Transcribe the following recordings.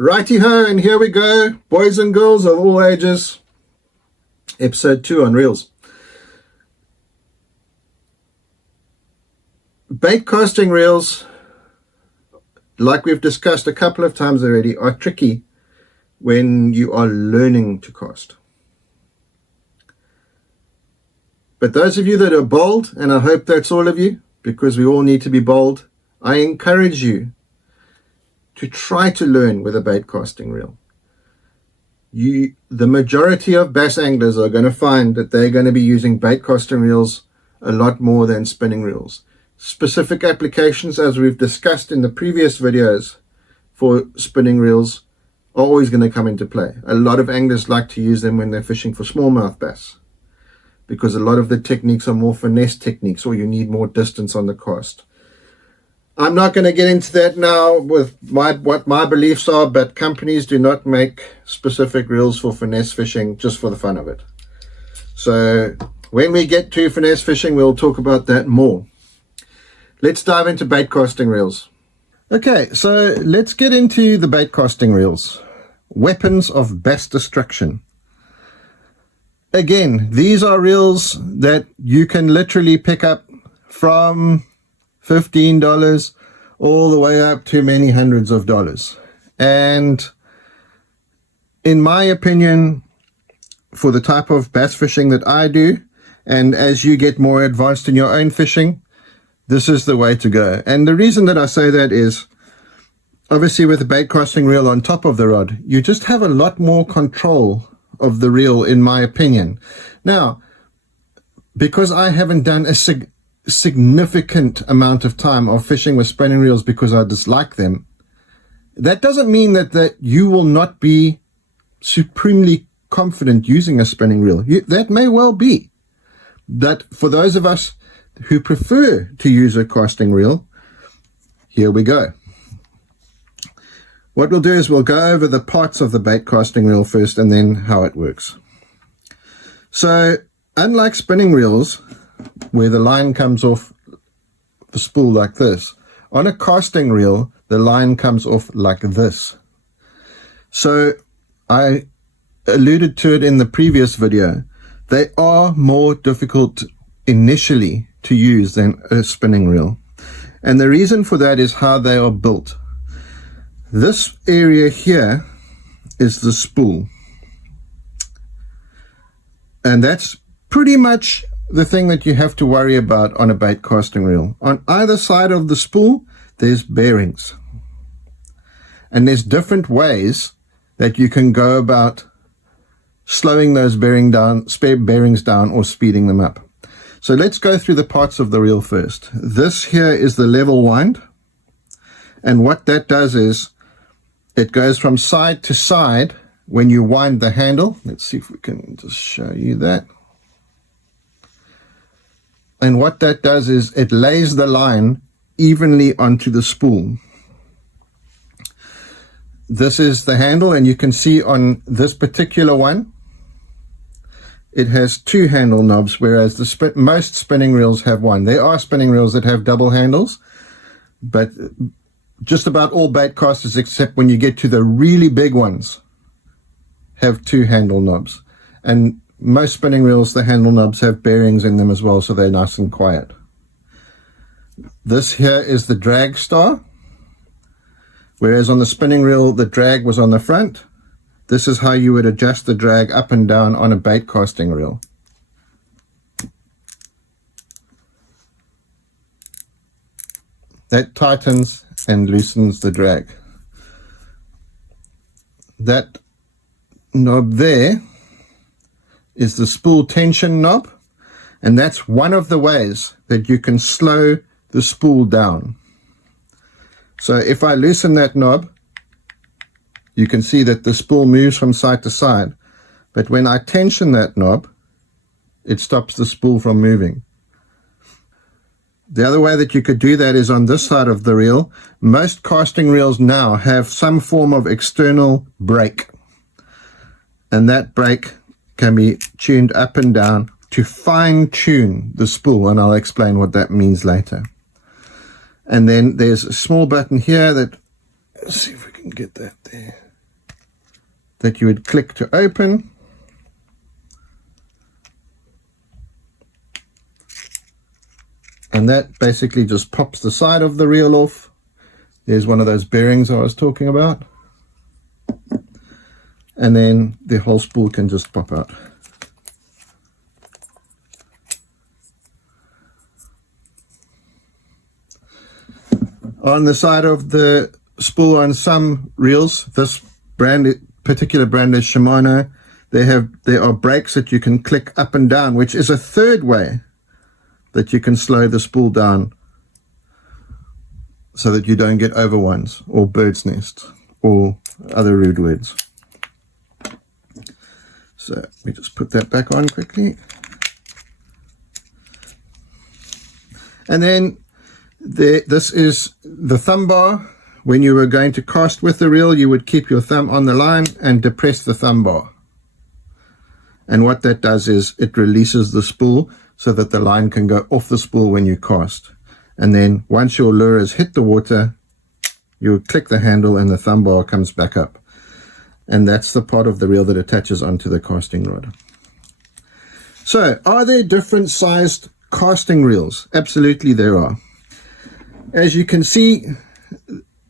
Righty-ho, and here we go, boys and girls of all ages, episode 2 on reels. Bait casting reels, like we've discussed a couple of times already, are tricky when you are learning to cast. But those of you that are bold, and I hope that's all of you, because we all need to be bold, I encourage you to try to learn with a bait casting reel. The majority of bass anglers are going to find that they're going to be using bait casting reels a lot more than spinning reels. Specific applications, as we've discussed in the previous videos for spinning reels, are always going to come into play. A lot of anglers like to use them when they're fishing for smallmouth bass, because a lot of the techniques are more finesse techniques, or you need more distance on the cast. I'm not going to get into that now with what my beliefs are, but companies do not make specific reels for finesse fishing just for the fun of it. So when we get to finesse fishing, we'll talk about that more. Let's dive into bait casting reels. Okay, so let's get into the bait casting reels. Weapons of bass destruction. Again, these are reels that you can literally pick up from $15 all the way up to many hundreds of dollars. And in my opinion, for the type of bass fishing that I do, and as you get more advanced in your own fishing, this is the way to go. And the reason that I say that is, obviously with the bait casting reel on top of the rod, you just have a lot more control of the reel, in my opinion. Now, because I haven't done a significant amount of time of fishing with spinning reels because I dislike them, that doesn't mean that you will not be supremely confident using a spinning reel. That may well be. But for those of us who prefer to use a casting reel, here we go. What we'll do is we'll go over the parts of the bait casting reel first, and then how it works. So unlike spinning reels, where the line comes off the spool like this, on a casting reel the line comes off like this. So I alluded to it in the previous video, they are more difficult initially to use than a spinning reel, and the reason for that is how they are built. This area here is the spool, and that's pretty much the thing that you have to worry about on a bait casting reel. On either side of the spool there's bearings, and there's different ways that you can go about slowing those bearings down or speeding them up. So let's go through the parts of the reel first. This here is the level wind, and what that does is it goes from side to side when you wind the handle. Let's see if we can just show you that. And what that does is it lays the line evenly onto the spool. This is the handle, and you can see on this particular one it has 2 handle knobs, whereas most spinning reels have 1. There are spinning reels that have double handles, but just about all bait casters, except when you get to the really big ones, have 2 handle knobs. And most spinning reels, the handle knobs have bearings in them as well, so they're nice and quiet. This here is the drag star, whereas on the spinning reel the drag was on the front. This is how you would adjust the drag up and down on a bait casting reel. That tightens and loosens the drag. That knob there is the spool tension knob, and that's one of the ways that you can slow the spool down. So if I loosen that knob, you can see that the spool moves from side to side, but when I tension that knob, it stops the spool from moving. The other way that you could do that is on this side of the reel. Most casting reels now have some form of external brake, and that brake can be tuned up and down to fine-tune the spool, and I'll explain what that means later. And then there's a small button here that, let's see if we can get that there. that you would click to open. And that basically just pops the side of the reel off. There's one of those bearings I was talking about. And then the whole spool can just pop out. On the side of the spool on some reels, this particular brand is Shimano, there are brakes that you can click up and down, which is a third way that you can slow the spool down so that you don't get overwinds or bird's nests or other rude words. So let me just put that back on quickly. And then this is the thumb bar. When you were going to cast with the reel, you would keep your thumb on the line and depress the thumb bar. And what that does is it releases the spool so that the line can go off the spool when you cast. And then once your lure has hit the water, you click the handle and the thumb bar comes back up. And that's the part of the reel that attaches onto the casting rod. So, are there different sized casting reels? Absolutely there are. As you can see,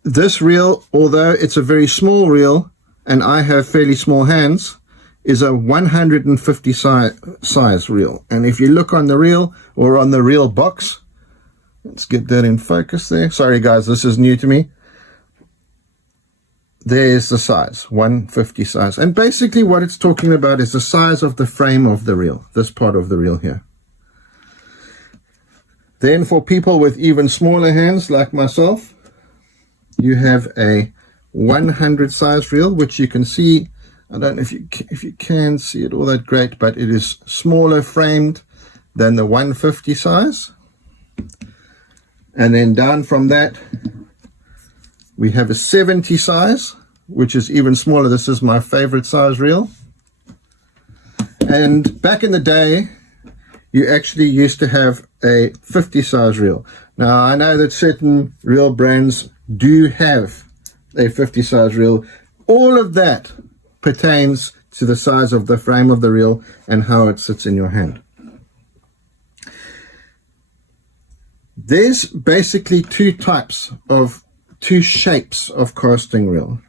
this reel, although it's a very small reel and I have fairly small hands, is a 150 size reel. And if you look on the reel or on the reel box, let's get that in focus there. Sorry guys, this is new to me. There's the size, 150 size. And basically what it's talking about is the size of the frame of the reel, this part of the reel here. Then for people with even smaller hands like myself, you have a 100 size reel, which you can see. I don't know if you can see it all that great, but it is smaller framed than the 150 size. And then down from that, we have a 70 size, which is even smaller. This is my favorite size reel. And back in the day, you actually used to have a 50 size reel. Now, I know that certain reel brands do have a 50 size reel. All of that pertains to the size of the frame of the reel and how it sits in your hand. There's basically two shapes of casting reel.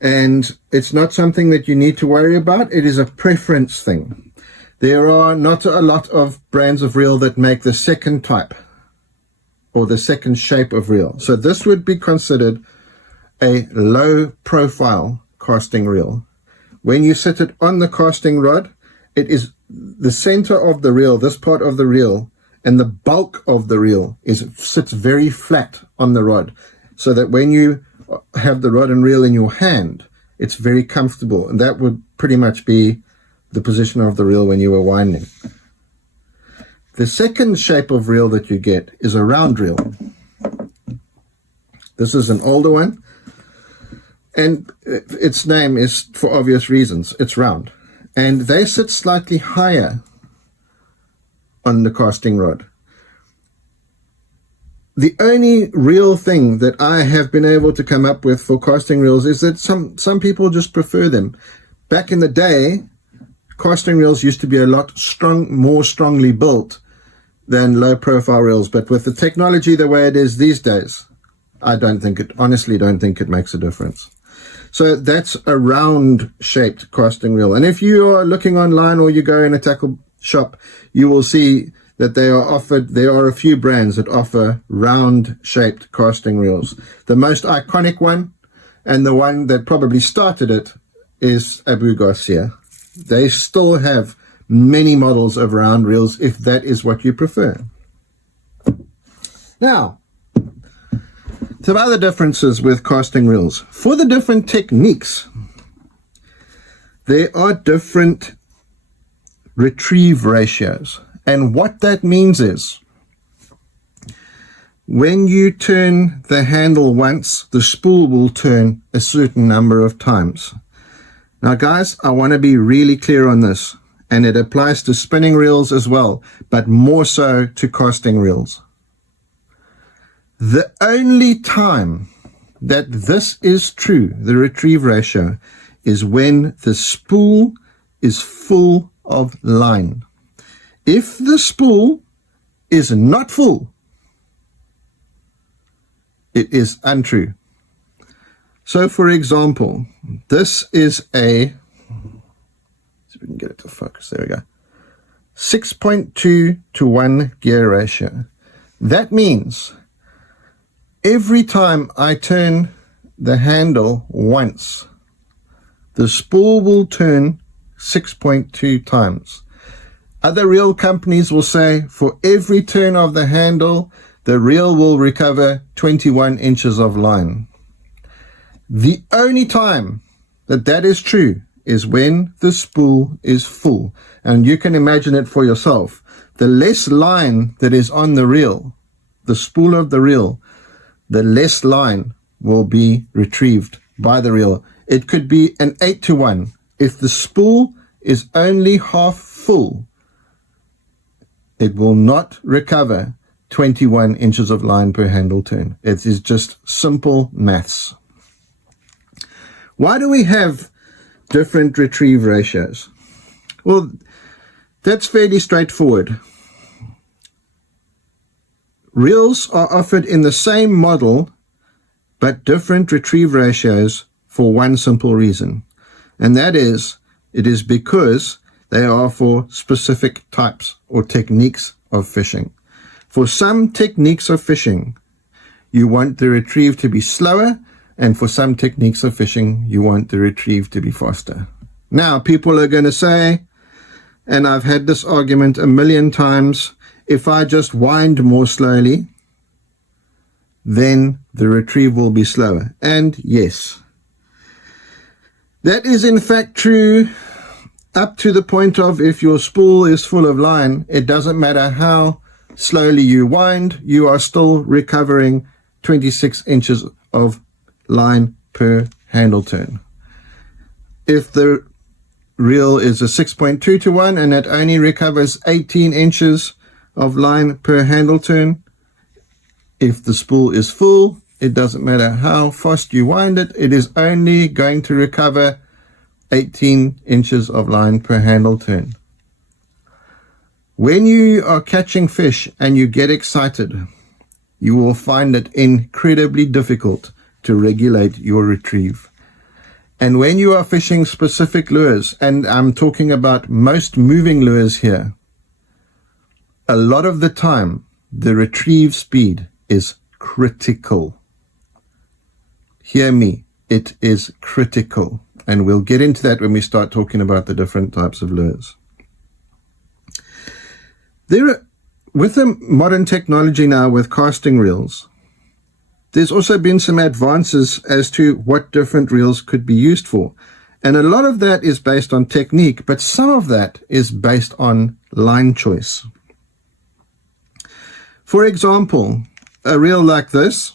And it's not something that you need to worry about. It is a preference thing. There are not a lot of brands of reel that make the second type or the second shape of reel. So this would be considered a low profile casting reel. When you sit it on the casting rod, it is the center of the reel, this part of the reel, and the bulk of the reel sits very flat on the rod, so that when you have the rod and reel in your hand, it's very comfortable. And that would pretty much be the position of the reel when you were winding. The second shape of reel that you get is a round reel. This is an older one, and its name is for obvious reasons. It's round, and they sit slightly higher on the casting rod. The only real thing that I have been able to come up with for casting reels is that some people just prefer them. Back in the day, casting reels used to be a lot more strongly built than low profile reels, but with the technology the way it is these days, I honestly don't think it makes a difference. So that's a round shaped casting reel. And if you are looking online or you go in a tackle shop, you will see that there are a few brands that offer round shaped casting reels. The most iconic one, and the one that probably started it, is Abu Garcia. They still have many models of round reels if that is what you prefer. Now, some other differences with casting reels. For the different techniques, there are different retrieve ratios. And what that means is, when you turn the handle once, the spool will turn a certain number of times. Now guys, I want to be really clear on this, and it applies to spinning reels as well, but more so to casting reels. The only time that this is true, the retrieve ratio, is when the spool is full of line. If the spool is not full, it is untrue. So for example, this is a, see if we can get it to focus, there we go, 6.2 to 1 gear ratio. That means every time I turn the handle once, the spool will turn 6.2 times. Other reel companies will say for every turn of the handle, the reel will recover 21 inches of line. The only time that that is true is when the spool is full. And you can imagine it for yourself. The less line that is on the reel, the spool of the reel, the less line will be retrieved by the reel. It could be an 8 to 1. If the spool is only half full, it will not recover 21 inches of line per handle turn. It is just simple maths. Why do we have different retrieve ratios? Well, that's fairly straightforward. Reels are offered in the same model, but different retrieve ratios for one simple reason. And that is, it is because they are for specific types or techniques of fishing. For some techniques of fishing, you want the retrieve to be slower, and for some techniques of fishing, you want the retrieve to be faster. Now, people are going to say, and I've had this argument a million times, if I just wind more slowly, then the retrieve will be slower. And yes, that is in fact true up to the point of if your spool is full of line, it doesn't matter how slowly you wind, you are still recovering 26 inches of line per handle turn. If the reel is a 6.2 to 1 and it only recovers 18 inches of line per handle turn, if the spool is full, it doesn't matter how fast you wind it, it is only going to recover 18 inches of line per handle turn. When you are catching fish and you get excited, you will find it incredibly difficult to regulate your retrieve. And when you are fishing specific lures, and I'm talking about most moving lures here, a lot of the time the retrieve speed is critical. Hear me, it is critical. And we'll get into that when we start talking about the different types of lures. With the modern technology now with casting reels, there's also been some advances as to what different reels could be used for. And a lot of that is based on technique, but some of that is based on line choice. For example, a reel like this,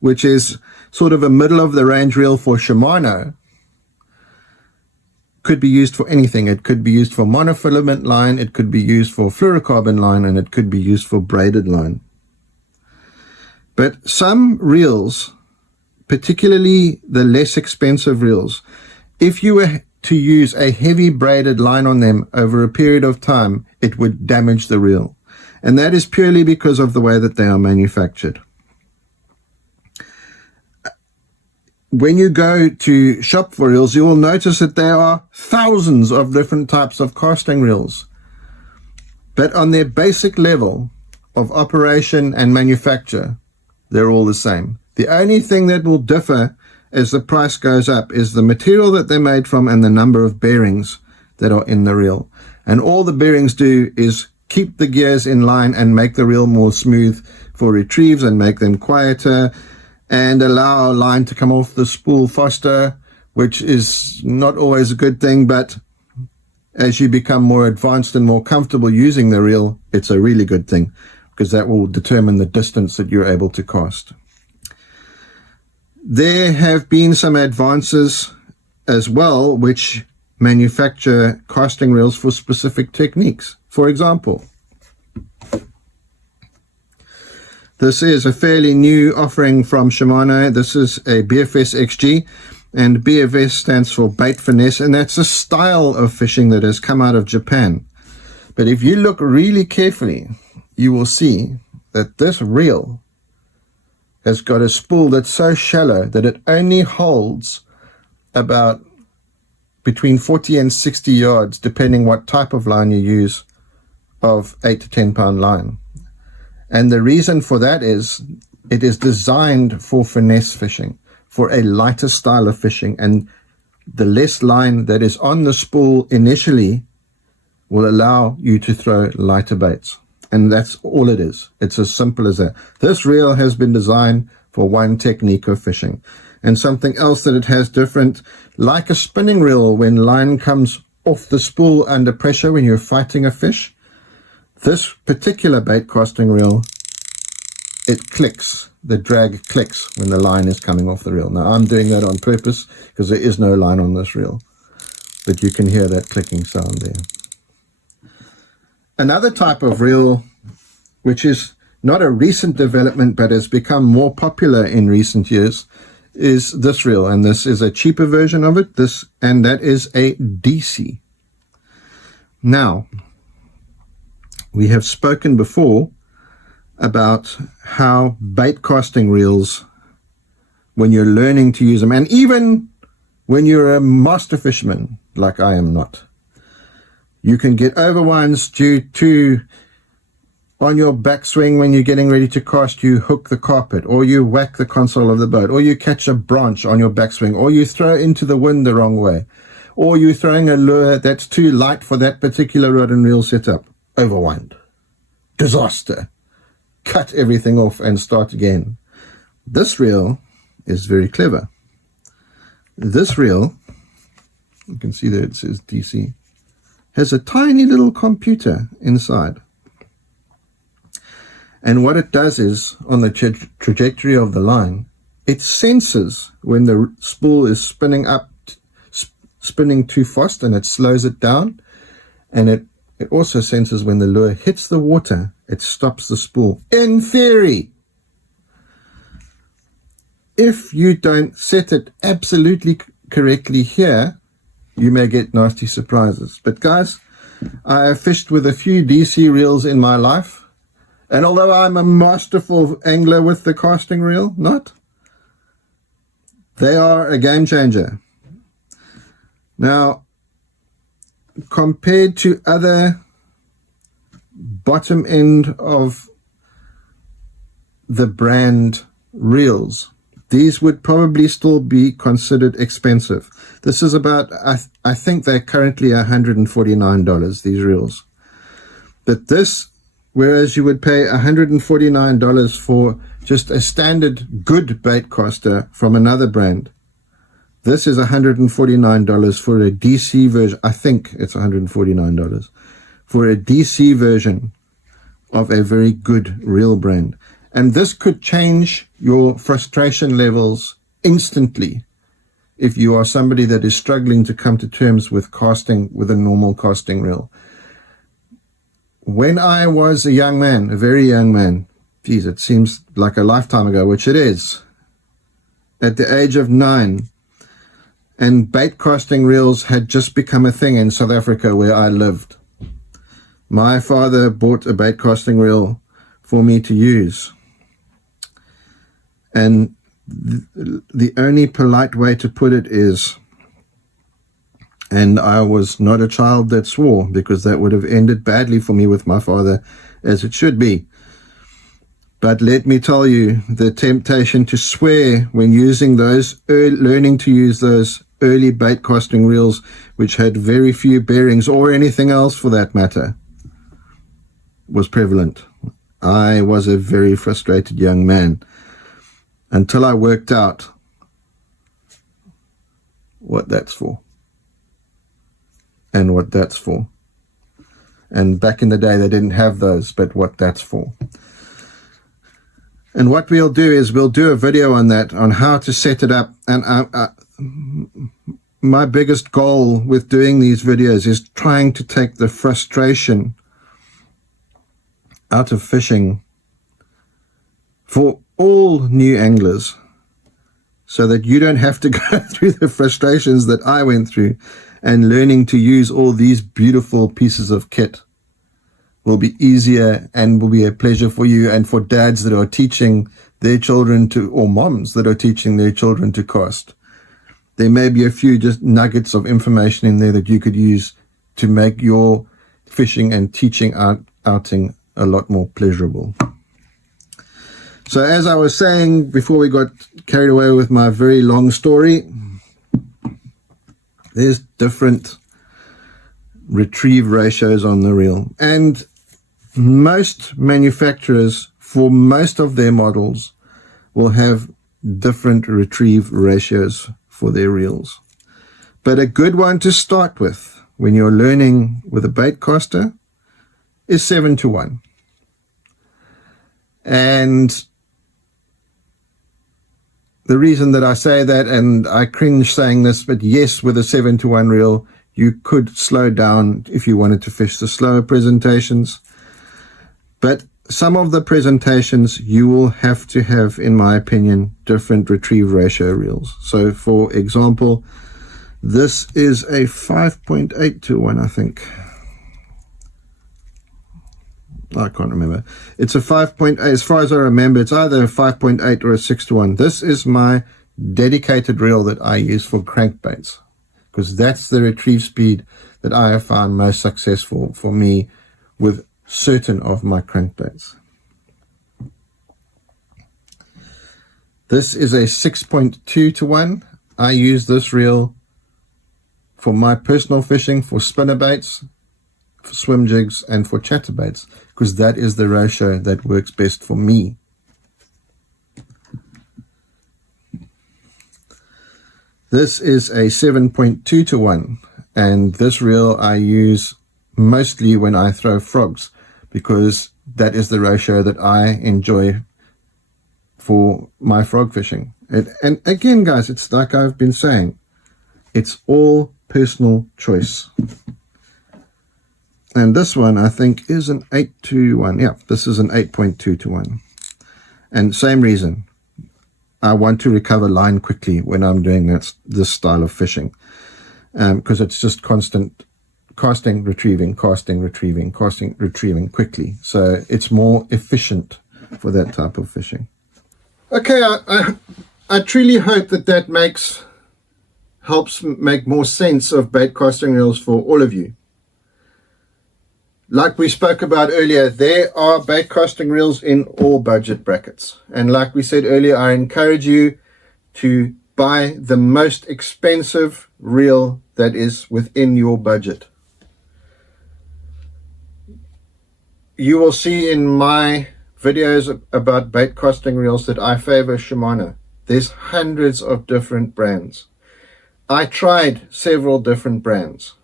which is sort of a middle-of-the-range reel for Shimano, could be used for anything. It could be used for monofilament line, it could be used for fluorocarbon line, and it could be used for braided line. But some reels, particularly the less expensive reels, if you were to use a heavy braided line on them over a period of time, it would damage the reel. And that is purely because of the way that they are manufactured. When you go to shop for reels, you will notice that there are thousands of different types of casting reels. But on their basic level of operation and manufacture, they're all the same. The only thing that will differ as the price goes up is the material that they're made from and the number of bearings that are in the reel. And all the bearings do is keep the gears in line and make the reel more smooth for retrieves and make them quieter, and allow a line to come off the spool faster, which is not always a good thing, but as you become more advanced and more comfortable using the reel, it's a really good thing, because that will determine the distance that you're able to cast. There have been some advances as well, which manufacture casting reels for specific techniques. For example, this is a fairly new offering from Shimano. This is a BFS XG, and BFS stands for bait finesse, and that's a style of fishing that has come out of Japan. But if you look really carefully, you will see that this reel has got a spool that's so shallow that it only holds about between 40 and 60 yards, depending what type of line you use, of 8 to 10 pound line. And the reason for that is it is designed for finesse fishing, for a lighter style of fishing, and the less line that is on the spool initially will allow you to throw lighter baits. And that's all it is. It's as simple as that. This reel has been designed for one technique of fishing. And something else that it has different, like a spinning reel, when line comes off the spool under pressure when you're fighting a fish, this particular bait casting reel, it clicks. The drag clicks when the line is coming off the reel. Now, I'm doing that on purpose because there is no line on this reel. But you can hear that clicking sound there. Another type of reel, which is not a recent development but has become more popular in recent years, is this reel, and this is a cheaper version of it, and that is a DC. Now, we have spoken before about how bait casting reels, when you're learning to use them, and even when you're a master fisherman like I am not, you can get overwinds due to, on your backswing when you're getting ready to cast, you hook the carpet, or you whack the console of the boat, or you catch a branch on your backswing, or you throw into the wind the wrong way, or you're throwing a lure that's too light for that particular rod and reel setup. Overwind. Disaster. Cut everything off and start again. This reel is very clever. This reel, you can see there it says DC, has a tiny little computer inside. And what it does is, on the trajectory of the line, it senses when the spool is spinning too fast, and it slows it down. And it also senses when the lure hits the water, it stops the spool. In theory, if you don't set it absolutely correctly here, you may get nasty surprises. But guys, I have fished with a few DC reels in my life. And although I'm a masterful angler with the casting reel, they are a game changer. Now, compared to other bottom end of the brand reels, these would probably still be considered expensive. This is about, I think they're currently $149, these reels. But this, whereas you would pay $149 for just a standard good bait caster from another brand, this is $149 for a DC version. I think it's $149 for a DC version of a very good reel brand. And this could change your frustration levels instantly if you are somebody that is struggling to come to terms with casting with a normal casting reel. When I was a young man, a very young man, geez, it seems like a lifetime ago, which it is, at the age of 9, and bait casting reels had just become a thing in South Africa where I lived. My father bought a bait casting reel for me to use. And the only polite way to put it is, and I was not a child that swore, because that would have ended badly for me with my father, as it should be. But let me tell you, the temptation to swear when using those, learning to use those early bait casting reels, which had very few bearings or anything else for that matter, was prevalent. I was a very frustrated young man until I worked out what that's for and what that's for. And back in the day they didn't have those, but what that's for. And what we'll do is we'll do a video on that, on how to set it up. And my biggest goal with doing these videos is trying to take the frustration out of fishing for all new anglers, so that you don't have to go through the frustrations that I went through, and learning to use all these beautiful pieces of kit will be easier and will be a pleasure for you and for dads that are teaching their children to, or moms that are teaching their children to cast. There may be a few just nuggets of information in there that you could use to make your fishing and teaching outing a lot more pleasurable. So as I was saying before we got carried away with my very long story, there's different retrieve ratios on the reel, and most manufacturers for most of their models will have different retrieve ratios for their reels. But a good one to start with when you're learning with a bait caster is 7:1. And the reason that I say that, and I cringe saying this, but yes, with a 7:1 reel, you could slow down if you wanted to fish the slower presentations. But some of the presentations you will have to have, in my opinion, different retrieve ratio reels. So for example, this is a 5.8:1, I think. I can't remember. It's a 5.8, as far as I remember, it's either a 5.8 or a 6:1. This is my dedicated reel that I use for crankbaits, because that's the retrieve speed that I have found most successful for me with certain of my crankbaits. This is a 6.2:1. I use this reel for my personal fishing, for spinnerbaits, for swim jigs, and for chatterbaits, because that is the ratio that works best for me. This is a 7.2:1, and this reel I use mostly when I throw frogs, because that is the ratio that I enjoy for my frog fishing. And again, guys, it's like I've been saying, it's all personal choice. And this one, I think, is an 8:1. Yeah, this is an 8.2:1. And same reason. I want to recover line quickly when I'm doing this style of fishing, because it's just constant casting, retrieving, casting, retrieving, casting, retrieving quickly. So it's more efficient for that type of fishing. Okay, I truly hope that helps make more sense of bait casting reels for all of you. Like we spoke about earlier, there are bait casting reels in all budget brackets. And like we said earlier, I encourage you to buy the most expensive reel that is within your budget. You will see in my videos about bait casting reels that I favor Shimano. There's hundreds of different brands. I tried several different brands.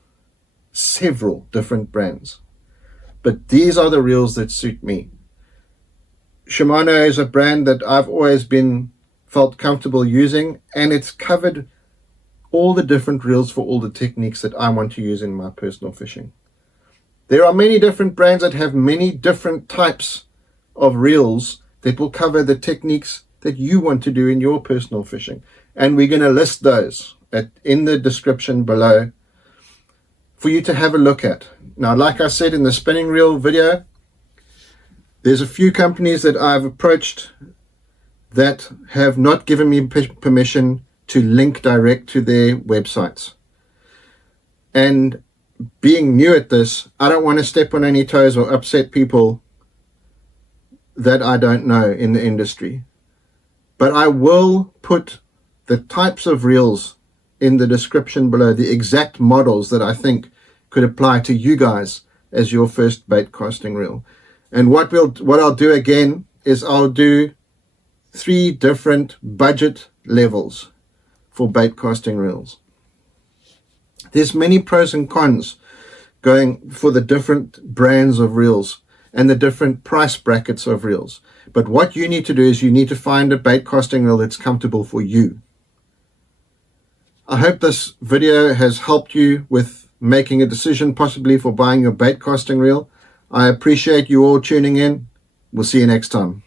But these are the reels that suit me. Shimano is a brand that I've always felt comfortable using, and it's covered all the different reels for all the techniques that I want to use in my personal fishing. There are many different brands that have many different types of reels that will cover the techniques that you want to do in your personal fishing. And we're going to list those in the description below for you to have a look at. Now, like I said in the spinning reel video, there's a few companies that I've approached that have not given me permission to link direct to their websites. And being new at this, I don't want to step on any toes or upset people that I don't know in the industry. But I will put the types of reels in the description below, the exact models that I think could apply to you guys as your first bait casting reel. And what I'll do again is I'll do 3 different budget levels for bait casting reels. There's many pros and cons going for the different brands of reels and the different price brackets of reels. But what you need to do is you need to find a bait casting reel that's comfortable for you. I hope this video has helped you with making a decision possibly for buying your bait casting reel. I appreciate you all tuning in. We'll see you next time.